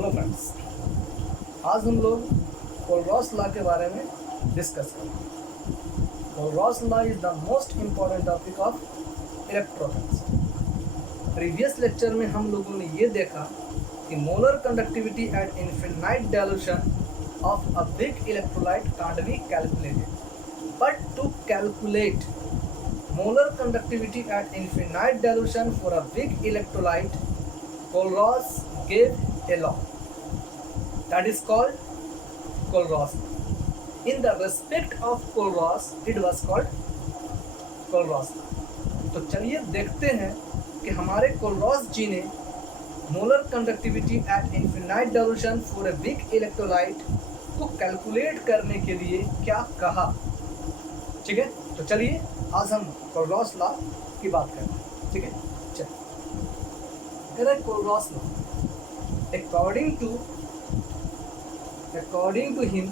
Hello friends, आज हम लोग कोलरॉस लॉ के बारे में डिस्कस करेंगे। Kohlrausch law is the most important topic of electrochemistry. Previous lecture में हम लोगों ने ये देखा कि molar conductivity at infinite dilution of a big electrolyte can't be calculated, but to calculate molar conductivity at infinite dilution for a big electrolyte, Kohlrausch gave a law that is called Kohlrausch law. In the respect of Kohlrausch, it was called Kohlrausch law. तो चलिए देखते हैं कि हमारे कोलरॉस जी ने molar conductivity at infinite dilution for a big electrolyte को calculate करने के लिए क्या कहा। ठीक है, तो चलिए आज हम कोलरॉस लॉ की बात करते हैं। ठीक है, चलिए Kohlrausch law. According to him,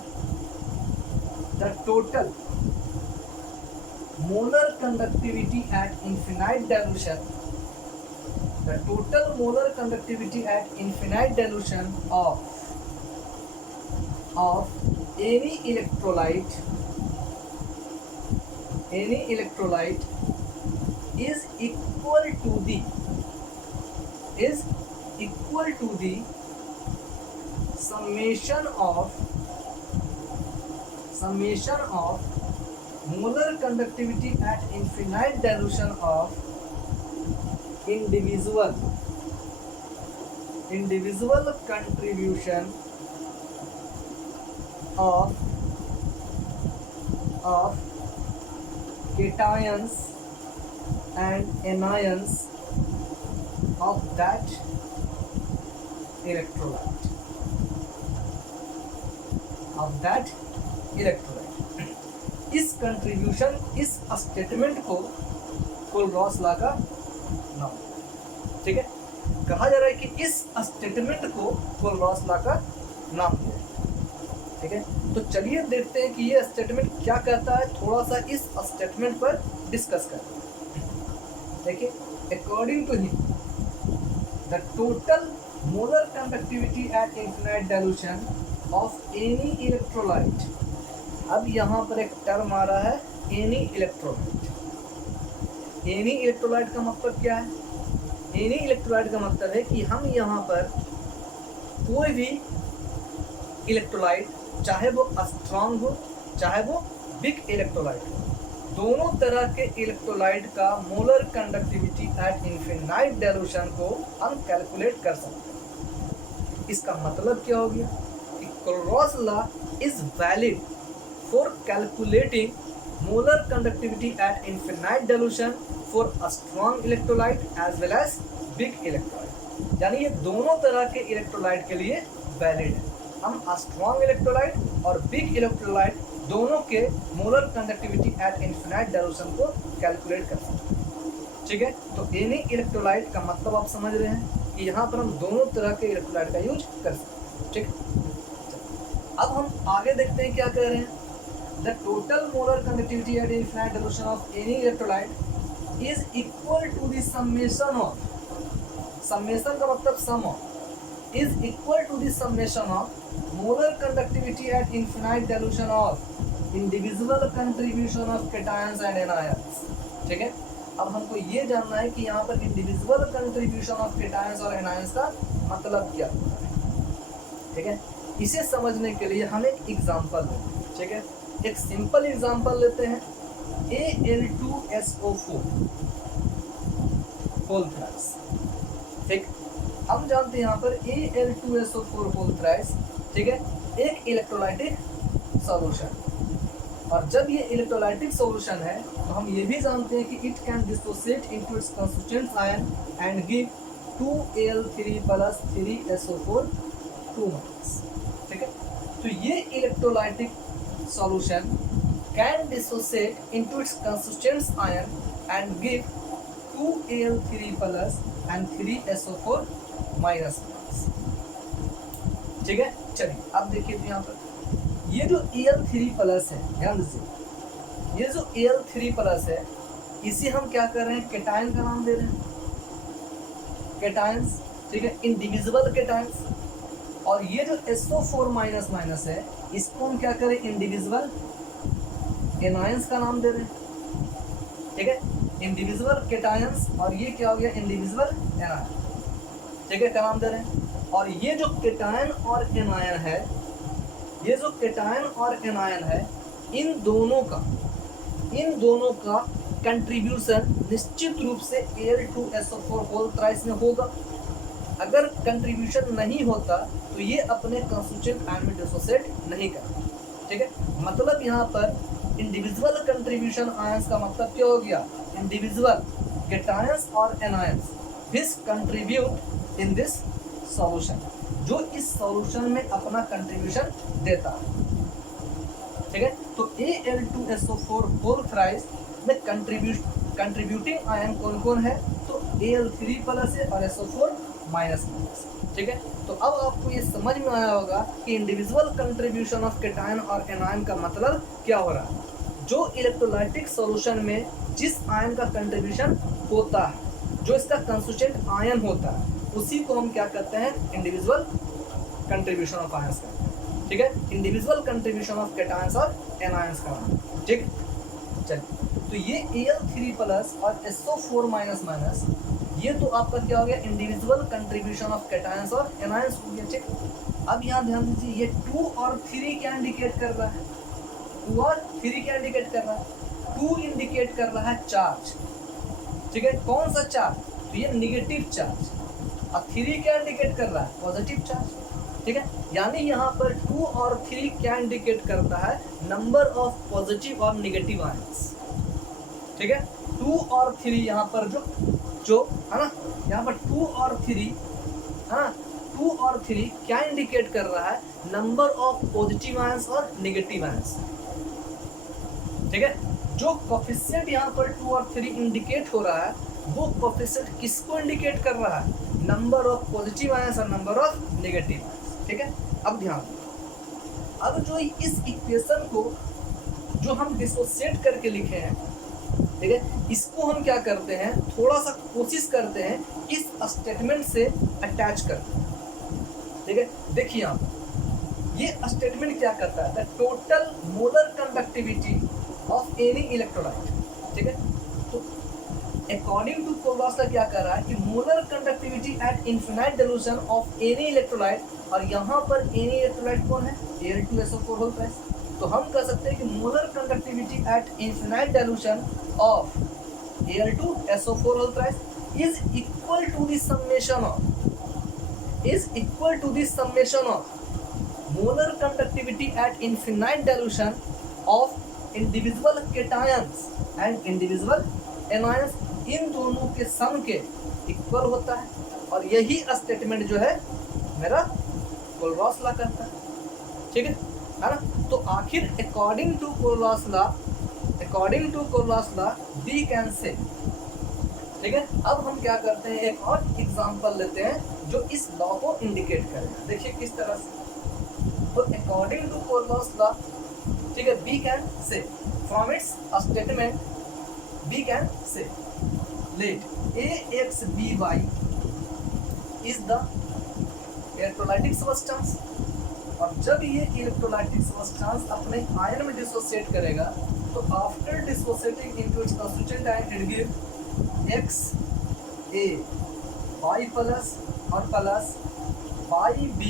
the total molar conductivity at infinite dilution, of any electrolyte is equal to the summation of molar conductivity at infinite dilution of individual contribution of cations and anions of that electrolyte. इस contribution, इस statement को कोलरॉस law का नाम। ठीक है, कहा जा रहा है कि इस स्टेटमेंट को कोलरॉस लॉ का नाम दिया। ठीक है, तो चलिए देखते हैं कि ये स्टेटमेंट क्या कहता है। थोड़ा सा इस स्टेटमेंट पर डिस्कस करते हैं। देखिए, according to him the total molar conductivity at infinite dilution of any electrolyte। अब यहाँ पर एक टर्म आ रहा है any electrolyte। any electrolyte का मतलब क्या है? any electrolyte का मतलब है कि हम यहाँ पर कोई भी इलेक्ट्रोलाइट, चाहे वो स्ट्रॉन्ग हो चाहे वो बिग इलेक्ट्रोलाइट हो, दोनों तरह के इलेक्ट्रोलाइट का molar conductivity at infinite dilution को हम कैलकुलेट कर सकते हैं। इसका मतलब क्या हो गया कि Kohlrausch law is valid for calculating molar conductivity at infinite dilution for a strong electrolyte as well as big electrolyte. यानी ये दोनों तरह के इलेक्ट्रोलाइट के लिए वैलिड है। हम स्ट्रॉन्ग इलेक्ट्रोलाइट और बिग इलेक्ट्रोलाइट दोनों के molar conductivity at infinite dilution को कैलकुलेट कर सकते हैं। ठीक है, तो एनी इलेक्ट्रोलाइट का मतलब आप समझ रहे हैं कि यहाँ पर हम दोनों तरह के इलेक्ट्रोलाइट का यूज कर सकते हैं। ठीक है, अब हम आगे देखते हैं क्या कह रहे हैं। The total molar conductivity at infinite dilution of any electrolyte is equal to the summation of, summation का मतलब sum of, is equal to the summation of molar conductivity at infinite dilution of individual contribution of cations and anions। ठीक है, अब हमको ये जानना है कि यहाँ पर इंडिविजुअल कंट्रीब्यूशन ऑफ cations और anions का मतलब क्या होता है। ठीक है, इसे समझने के लिए हम एक एग्जांपल लेते हैं। ठीक है, एक सिंपल एग्जांपल लेते हैं। Al2SO4 whole thrice. ठीक, हम जानते हैं यहाँ पर Al2SO4 होल थ्राइस, ठीक है, एक इलेक्ट्रोलाइटिक सॉल्यूशन। और जब ये इलेक्ट्रोलाइटिक सॉल्यूशन है तो हम ये भी जानते हैं कि it can dissociate into its constituent ion and give 2Al3 + 3SO4 2 minus. ठीक है, तो ये electrolytic solution can dissociate into its constituent ion and give 2Al3 + and 3SO4 minus. ठीक है, चलिए अब देखिए, तो यहाँ पर ये जो Al3+ है, ध्यान दीजिए, ये जो Al3+ है इसे हम क्या कर रहे हैं, कैटायन का नाम दे रहे हैं, कैटायंस। ठीक है, इंडिविजुअल कैटायंस। और ये जो SO4 माइनस माइनस है इसको हम क्या करें, इंडिविजुअल एनायंस का नाम दे रहे हैं, ठीक है, इंडिविजुअल केटायंस, और ये क्या हो गया, इंडिविजुअल एनायन, ठीक है, क्या नाम दे रहे हैं। और ये जो केटायन और एनायन है, ये जो केटायन और एनायन है, इन दोनों का कंट्रीब्यूशन निश्चित रूप से Al2SO4 होल थ्राइस में होगा। अगर कंट्रीब्यूशन नहीं होता तो ये अपने कंस्टिट्यूएंट आयन में डिसोसिएट नहीं करता, ठीक है। मतलब यहाँ पर इंडिविजुअल कंट्रीब्यूशन आयंस का मतलब क्या हो गया, इंडिविजुअल केटायंस और anions this contribute in this solution, जो इस सॉल्यूशन में अपना कंट्रीब्यूशन देता है, ठीक है। तो Al2SO4 होल थ्राइस में कंट्रीब्यूटिंग आयन कौन कौन है, तो Al3 प्लस है और SO4 माइनस माइनस, ठीक है। तो अब आपको ये समझ में आया होगा कि इंडिविजुअल कंट्रीब्यूशन ऑफ केटायन और एनायन का मतलब क्या हो रहा है। जो इलेक्ट्रोलाइटिक सॉल्यूशन में जिस आयन का कंट्रीब्यूशन होता है, जो इसका कंस्टिट्यूएंट आयन होता है, उसी को हम क्या कहते हैं, इंडिविजुअल कंट्रीब्यूशन ऑफ आयंस कहते हैं, ठीक है। इंडिविजुअल कंट्रीब्यूशन ऑफ केटायंस और एनायंस का, ठीक। चलिए, तो ये Al3 प्लस और SO4 माइनस माइनस, ये तो आपका क्या हो गया, इंडिविजुअल कंट्रीब्यूशन ऑफ केटायंस और एनायंस हो गया, ठीक। अब यहाँ ध्यान दीजिए, ये 2 और 3 क्या इंडिकेट कर रहा है, 2 और 3 क्या इंडिकेट कर रहा है, 2 इंडिकेट कर रहा है चार्ज, ठीक है। कौन सा चार्ज, तो ये निगेटिव चार्ज, और 3 क्या इंडिकेट कर रहा है, पॉजिटिव चार्ज, ठीक है। यानी यहाँ पर 2 और 3 क्या इंडिकेट करता है, नंबर ऑफ पॉजिटिव और निगेटिव आयंस, ठीक है। 2 और 3 यहाँ पर जो है ना, यहाँ पर 2 और 3 है ना, 2 और 3 क्या इंडिकेट कर रहा है, नंबर ऑफ पॉजिटिव आयंस और निगेटिव आयंस, ठीक है। जो कोफिशिएंट यहाँ पर 2 और 3 इंडिकेट हो रहा है, वो कोफिशिएंट किसको इंडिकेट कर रहा है, नंबर ऑफ पॉजिटिव आयंस और नंबर ऑफ नेगेटिव आयंस, ठीक है। अब ध्यान, अब जो इस इक्वेशन को जो हम डिसोसिएट करके लिखे हैं, ठीक है, इसको हम क्या करते हैं, थोड़ा सा कोशिश करते हैं इस स्टेटमेंट से अटैच करते हैं, ठीक है। देखिए आप, ये स्टेटमेंट क्या करता है, the total molar conductivity of any electrolyte, ठीक है। तो अकॉर्डिंग टू कोलवास्टर क्या कर रहा है कि molar conductivity at infinite dilution of any electrolyte, और यहाँ पर एनी इलेक्ट्रोलाइट कौन है, Al2SO4 होल थ्राइस। तो हम कह सकते हैं कि molar conductivity at infinite dilution of Al2SO4 whole thrice is equal to the summation of molar conductivity at infinite dilution of individual cations and individual anions, इन दोनों के सम के इक्वल होता है। और यही स्टेटमेंट जो है मेरा कोलवास लॉ करता है, ठीक है ना। तो आखिर according to Kohlrausch law we can say, ठीक है। अब हम क्या करते हैं, एक और एग्जांपल लेते हैं जो इस लॉ को इंडिकेट करेगा। देखिए किस तरह से, तो अकॉर्डिंग टू कोलवास लॉ, ठीक है, we can say from its statement we can say let AXBY is the electrolytic substance, और जब ये इलेक्ट्रोलाइटिक सब्सटेंस अपने आयन में डिसोसिएट करेगा तो after dissociating into its constituent ion it give XA Y plus और प्लस YB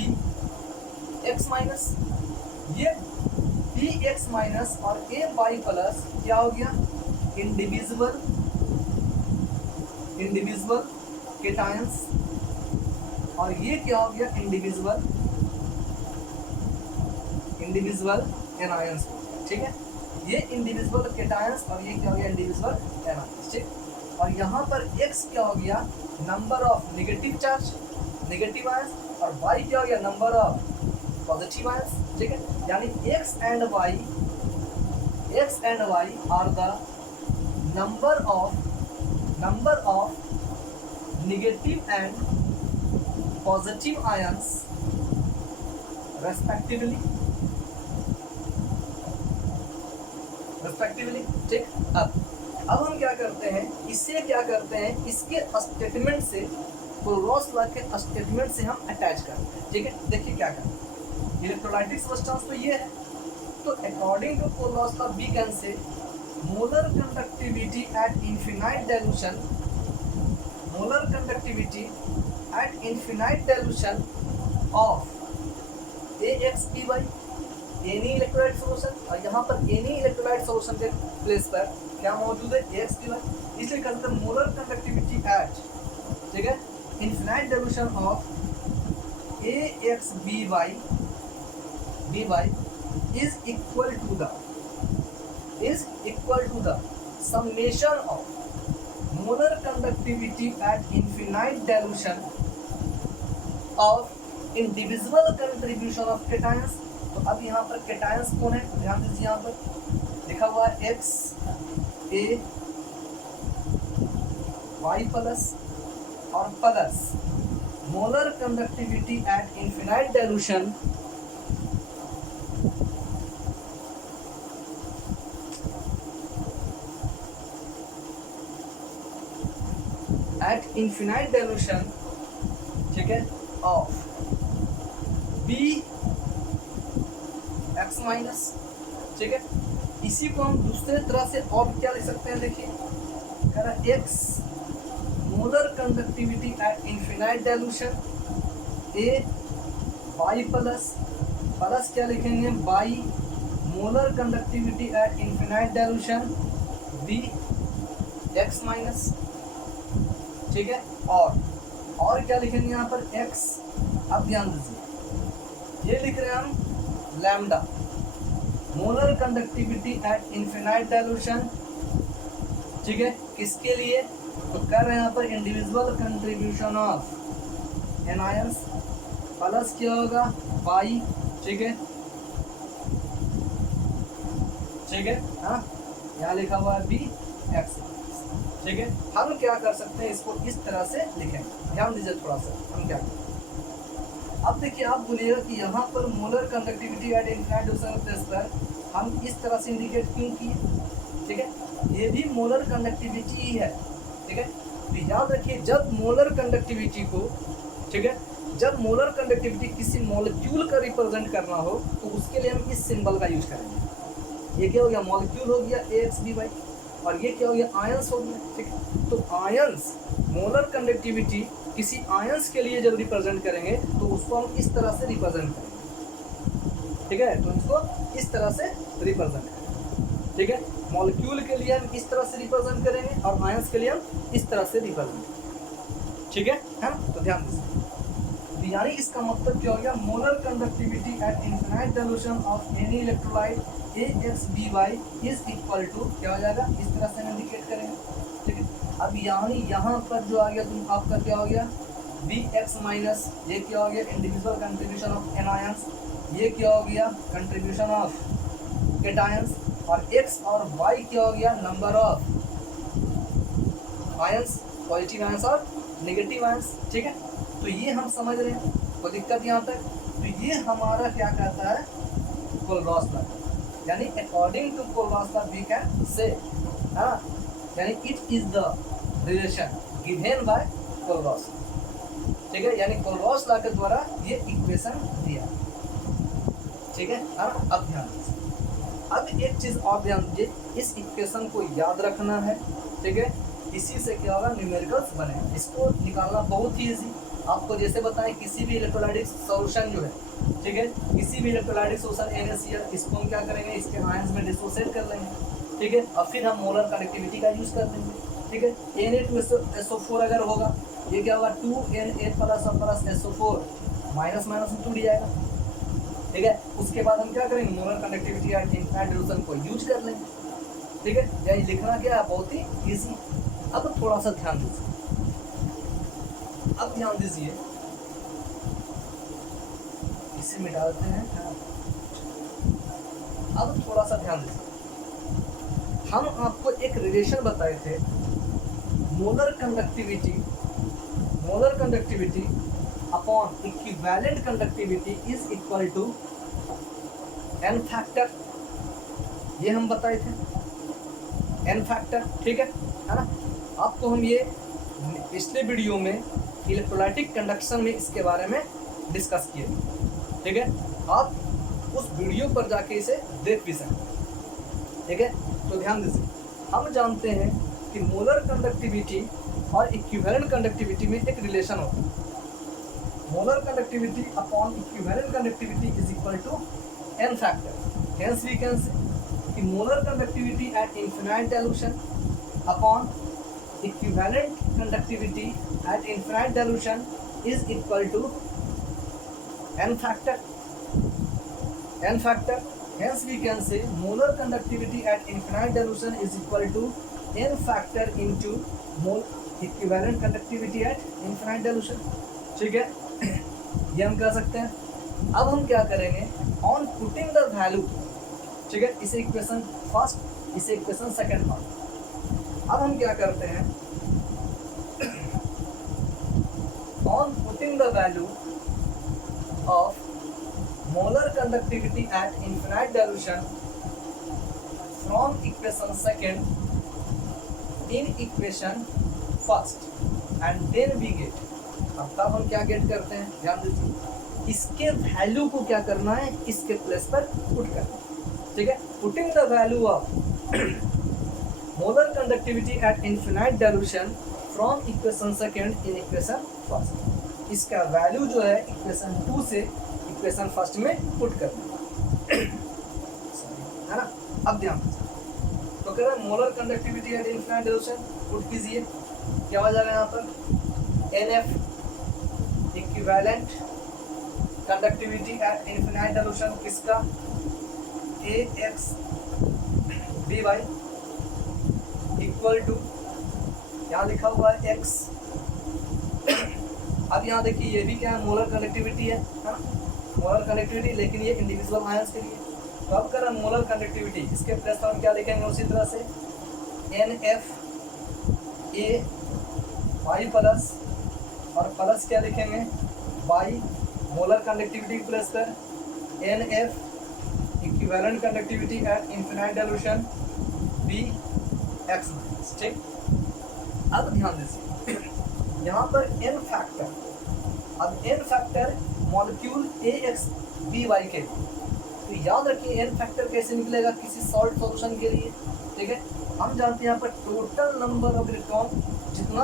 X माइनस, ये BX minus और AY प्लस क्या हो गया, इंडिविजुअल केटायंस, और ये क्या हो गया, इंडिविजुअल एनायंस, ठीक है। ये इंडिविजुअल केटायंस और ये क्या हो गया, इंडिविजुअल एनायंस, ठीक। और यहाँ पर X क्या हो गया, number of negative charge, negative ions, और Y क्या हो गया, नंबर ऑफ पॉजिटिव आयंस, ठीक है। यानी X and Y are the number of negative and positive ions respectively, ठीक। अब अब हम क्या करते हैं, इससे क्या करते हैं, इसके स्टेटमेंट से, क्लोरॉस लॉ के स्टेटमेंट से हम अटैच करते हैं। ठीक है, देखिए क्या करते हैं, इलेक्ट्रोलाइटिक सब्सटेंस तो ये है, तो according to Kohlrausch law we can say molar conductivity at infinite dilution, molar conductivity at infinite dilution of AXPY any electrolyte solution, और यहाँ पर एनी इलेक्ट्रोलाइट सॉल्यूशन के प्लेस पर क्या मौजूद है, AXPY, इसलिए कहते हैं मोलर कंडक्टिविटी एट, ठीक है, infinite dilution of AXBY is equal to the summation of molar conductivity at infinite dilution of indivisible contribution of cations। तो अब यहाँ पर cations कौन है, ध्यान दीजिए, यहाँ पर लिखा हुआ है XaY प्लस और plus molar conductivity at infinite dilution ठीक है, ऑफ BX माइनस, ठीक है। इसी को हम दूसरे तरह से और क्या लिख सकते हैं, देखिए कह रहा X molar conductivity at infinite dilution Y plus plus क्या लिखेंगे, Y molar conductivity at infinite dilution BX minus, ठीक है। और क्या लिखेंगे यहाँ पर X, अब ध्यान दीजिए, ये लिख रहे हैं हम lambda molar conductivity at infinite dilution, ठीक है, किसके लिए, तो कर रहे हैं यहाँ पर individual contribution of anions, plus क्या होगा Y, ठीक है, हाँ, यहाँ लिखा हुआ है BX, ठीक है। हम क्या कर सकते हैं, इसको इस तरह से लिखें, ध्यान दीजिए थोड़ा सा, हम क्या करें, अब देखिए आप बोलिएगा कि यहाँ पर molar conductivity at infinite dilution place पर हम इस तरह से इंडिकेट क्यों किए, ठीक है, ये भी मोलर कंडक्टिविटी ही है, ठीक है। तो याद रखिए, जब मोलर कंडक्टिविटी को, ठीक है, जब मोलर कंडक्टिविटी किसी मॉलिक्यूल का रिप्रेजेंट करना हो तो उसके लिए हम इस सिंबल का यूज करेंगे। ये क्या हो गया, मॉलिक्यूल हो गया AXBY, और ये क्या हो गया, आयंस हो गया, ठीक है। तो आयंस, मोलर कंडक्टिविटी किसी आयंस के लिए जब रिप्रेजेंट करेंगे तो उसको हम इस तरह से रिप्रेजेंट करेंगे, ठीक है, तो इसको इस तरह से रिप्रेजेंट करेंगे, ठीक है। मॉलिक्यूल के लिए हम इस तरह से रिप्रेजेंट करेंगे और आयंस के लिए हम इस तरह से रिप्रेजेंट करेंगे, ठीक है, तो ध्यान दीजिए, यानी इसका मतलब क्या हो गया, molar conductivity at infinite dilution of any electrolyte AXBY is equal to क्या हो जाएगा, इस तरह से इंडिकेट करेंगे, ठीक है। अब यानी यहाँ पर जो आ गया तुम आपका क्या हो गया, BX माइनस, ये क्या हो गया, इंडिविजुअल कंट्रीब्यूशन ऑफ एनायंस, ये क्या हो गया, कंट्रीब्यूशन ऑफ कैटायंस, और X और Y क्या हो गया, number of ions, positive ions और नेगेटिव आयंस, ठीक है। तो ये हम समझ रहे हैं, कोई दिक्कत यहाँ तक, तो ये हमारा क्या कहता है, क्लोरॉस लॉ, यानी according to Kohlrausch law we can say, हाँ, यानी it is the relation given by Kohlrausch, ठीक है, यानी क्लोरॉस लॉ के द्वारा ये इक्वेशन दिया, ठीक है। अब ध्यान दीजिए, अब एक चीज और ध्यान दीजिए, इस इक्वेशन को याद रखना है, ठीक है, इसी से क्या होगा, न्यूमेरिकल्स बने, इसको निकालना बहुत ही ईजी। आपको जैसे बताएं, किसी भी इलेक्ट्रोलाइटिक सॉल्यूशन जो है, ठीक है, किसी भी इलेक्ट्रोलाइटिक सॉल्यूशन NaCl, इसको हम क्या करेंगे, इसके आयंस में डिसोसिएट कर लेंगे, ठीक है, और फिर हम मोलर कंडक्टिविटी का यूज कर देंगे, ठीक है। Na2SO4 अगर होगा, ये क्या होगा, 2Na plus SO4 minus minus में टूट जाएगा, ठीक है। उसके बाद हम क्या करेंगे, molar conductivity at infinite dilution को यूज कर लेंगे, ठीक है। यानी लिखना क्या है, बहुत ही ईजी। अब थोड़ा सा ध्यान दीजिए, अब ध्यान दीजिए, इसे मिटाते हैं, अब थोड़ा सा ध्यान दीजिए, हम आपको एक रिलेशन बताए थे, molar conductivity upon equivalent conductivity is equal to n factor, ये हम बताए थे, एन फैक्टर, ठीक है ना। आपको हम ये पिछले वीडियो में इलेक्ट्रोलाइटिक कंडक्शन में इसके बारे में डिस्कस किए, ठीक है। आप उस वीडियो पर जाके इसे देख भी सकते हैं, ठीक है। तो ध्यान दीजिए, हम जानते हैं कि मोलर कंडक्टिविटी और इक्विवेलेंट कंडक्टिविटी में एक रिलेशन होता है। Molar conductivity upon equivalent conductivity is equal to n factor. Hence we can say कि molar conductivity at infinite dilution upon equivalent conductivity at infinite dilution is equal to n factor. N factor, hence we can say molar conductivity at infinite dilution is equal to n factor into mole equivalent conductivity at infinite dilution, ठीक है। ये हम कह सकते हैं। अब हम क्या करेंगे, ऑन पुटिंग द वैल्यू, ठीक है, इसे इक्वेशन फर्स्ट, इसे इक्वेशन सेकंड पार्ट। अब हम क्या करते हैं, on putting the value of molar conductivity at infinite dilution from equation second in equation first and then we get, अब तब हम क्या गेट करते हैं, ध्यान दीजिए, इसके वैल्यू को क्या करना है, इसके प्लेस पर पुट करना है, ठीक है। Putting the value of molar conductivity at infinite dilution from equation second in equation first, इसका वैल्यू जो है इक्वेशन 2 से इक्वेशन फर्स्ट में पुट करना है ना। अब ध्यान दीजिए, तो कह रहा है molar conductivity at infinite dilution, put कीजिए, क्या हो जाएगा यहाँ पर, NF equivalent conductivity at infinite dilution किसका, AX BY इक्वल टू, यहाँ लिखा हुआ है X। अब यहाँ देखिए, ये भी क्या है, मोलर कंडक्टिविटी है ना, मोलर कंडक्टिविटी, लेकिन ये इंडिविजुअल आयंस के लिए। तो अब कर मोलर कंडक्टिविटी, इसके प्लस पर हम क्या लिखेंगे, उसी तरह से NF A Y प्लस, और प्लस क्या लिखेंगे, Y मोलर कंडक्टिविटी प्लस पर NF equivalent conductivity at infinite dilution B X minus, ठीक। अब ध्यान दीजिए, यहाँ पर n फैक्टर, अब n factor molecule AX BY के लिए, तो याद रखिए n फैक्टर कैसे निकलेगा किसी सॉल्ट सॉल्यूशन के लिए, ठीक है। हम जानते हैं यहाँ पर टोटल नंबर ऑफ इलेक्ट्रॉन जितना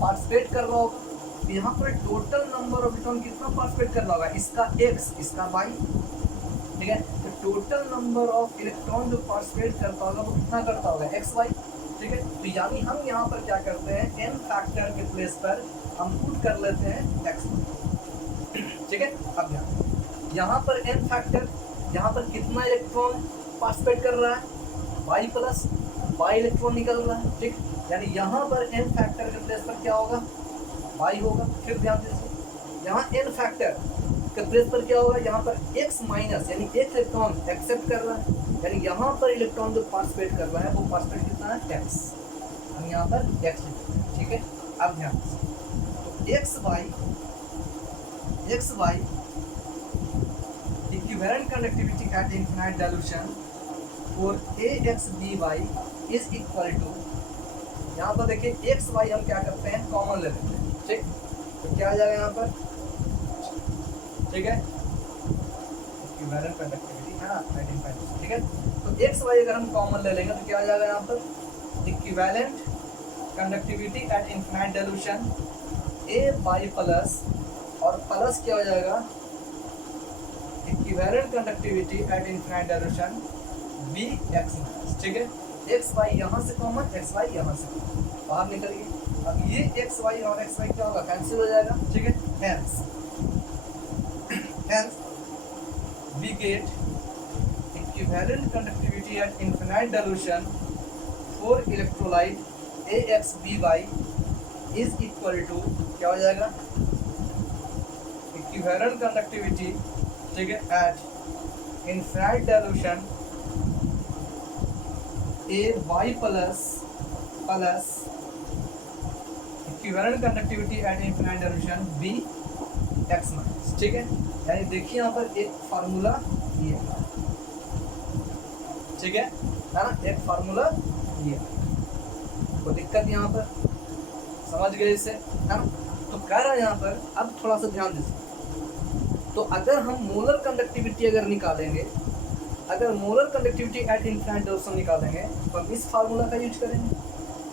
पार्टिसिपेट कर रहा होगा, तो यहाँ पर टोटल नंबर ऑफ इलेक्ट्रॉन कितना पार्टिसिपेट कर रहा होगा, इसका X, इसका Y, ठीक है। तो टोटल नंबर ऑफ इलेक्ट्रॉन जो पार्टिसिपेट करता होगा वो कितना करता होगा, XY, ठीक है। तो यानी हम यहाँ पर क्या करते हैं, n फैक्टर के प्लेस पर हम पुट कर लेते हैं XY, ठीक है। अब यहाँ पर n फैक्टर, यहाँ पर कितना इलेक्ट्रॉन पार्टिसिपेट कर रहा है, Y प्लस, Y इलेक्ट्रॉन निकल रहा है, ठीक। यानी यहाँ पर n फैक्टर के प्लेस पर क्या होगा, Y होगा। फिर ध्यान दीजिए, यहाँ n फैक्टर के प्लेस पर क्या होगा, यहाँ पर X माइनस, यानी एक इलेक्ट्रॉन एक्सेप्ट कर रहा है, यानी यहाँ पर इलेक्ट्रॉन जो पार्टिसिपेट कर रहा है वो पार्टिसिपेट कितना है, X, हम यहाँ पर X लिखते हैं, ठीक है। अब ध्यान दीजिए, तो XY equivalent conductivity at infinite dilution for AX BY is equal to, यहाँ पर देखिए XY हम क्या करते हैं, कॉमन ले लेते हैं, ठीक। तो क्या आ जाएगा यहाँ पर, ठीक है, इक्विवेलेंट कंडक्टिविटी है ना 19.5, ठीक है। तो XY अगर हम कॉमन ले लेंगे तो क्या आ जाएगा यहाँ पर, equivalent conductivity at infinite dilution AY plus, और प्लस क्या हो जाएगा, equivalent conductivity at infinite dilution BX minus, ठीक है। XY यहाँ से कॉमन, XY यहाँ से बाहर निकल गई। अब ये XY और XY क्या होगा, कैंसिल हो जाएगा, ठीक है। Hence we get equivalent conductivity at infinite dilution for electrolyte AX BY is equal to, क्या हो जाएगा, इक्विवेलेंट कंडक्टिविटी, ठीक है, at infinite dilution AY plus plus equivalent conductivity at infinite dilution BX minus, ठीक है। यानी देखिए यहाँ पर एक फार्मूला ये है, ठीक है ना, एक फार्मूला ये है। आपको दिक्कत यहाँ पर, समझ गए इसे, है ना। तो कह रहा है यहाँ पर, अब थोड़ा सा ध्यान दीजिए। तो अगर हम मोलर कंडक्टिविटी अगर निकालेंगे, अगर मोलर कंडक्टिविटी एट इनफाइनाइट डोर्सन निकालेंगे तो हम इस फार्मूला का यूज करेंगे।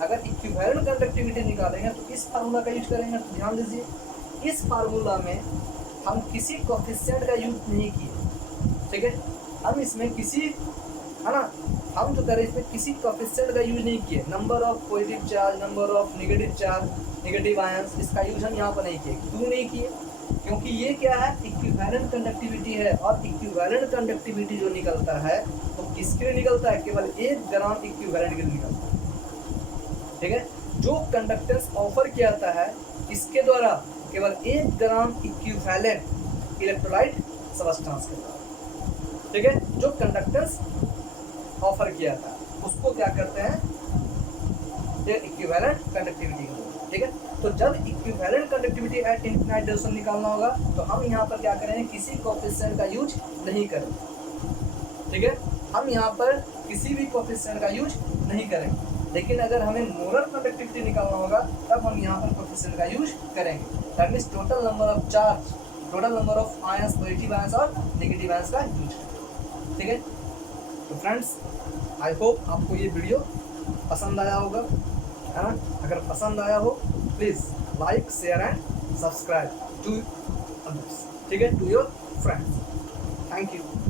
अगर इक्विवेलेंट कंडक्टिविटी निकालेंगे तो इस फार्मूला का यूज करेंगे। तो ध्यान दीजिए, इस फार्मूला में हम किसी कोफिशिएंट का यूज नहीं किए, ठीक है। हम इसमें किसी, है ना, हम जो करें इसमें किसी कोफिशिएंट का यूज नहीं किए। Number of positive charge, number of negative charge, negative ions, इसका यूज हम यहाँ पर नहीं किए। क्यों नहीं किए? क्योंकि ये क्या है, इक्विवेलेंट कंडक्टिविटी है। और इक्विवेलेंट कंडक्टिविटी जो निकलता है तो किसके लिए निकलता है? केवल 1 ग्राम इक्विवेलेंट के लिए निकलता है, ठीक है। जो कंडक्टेंस ऑफर किया जाता है इसके द्वारा केवल 1 ग्राम इक्विवेलेंट इलेक्ट्रोलाइट सब्सटेंस के द्वारा, ठीक है। जो कंडक्टेंस ऑफर किया था उसको क्या करते हैं, ये इक्विवेलेंट कंडक्टिविटी, ठीक है। तो जब इक्विवेलेंट कंडक्टिविटी एट इनफाइनाइट डोर्सन निकालना होगा तो हम यहाँ पर क्या करेंगे, किसी कोफिशिएंट का यूज नहीं करेंगे, ठीक है। हम यहाँ पर किसी भी कोफिशिएंट का यूज नहीं करेंगे। लेकिन अगर हमें मोलर कंडक्टिविटी निकालना होगा तब हम यहाँ पर कोफिशिएंट का यूज करेंगे। That means total number of charge, total number of ions, positive ions और नेगेटिव आयंस का यूज करेंगे, ठीक है। तो फ्रेंड्स, आई होप आपको ये वीडियो पसंद आया होगा, है ना। अगर पसंद आया हो please like, share and subscribe to others, ठीक है, to your friends. Thank you.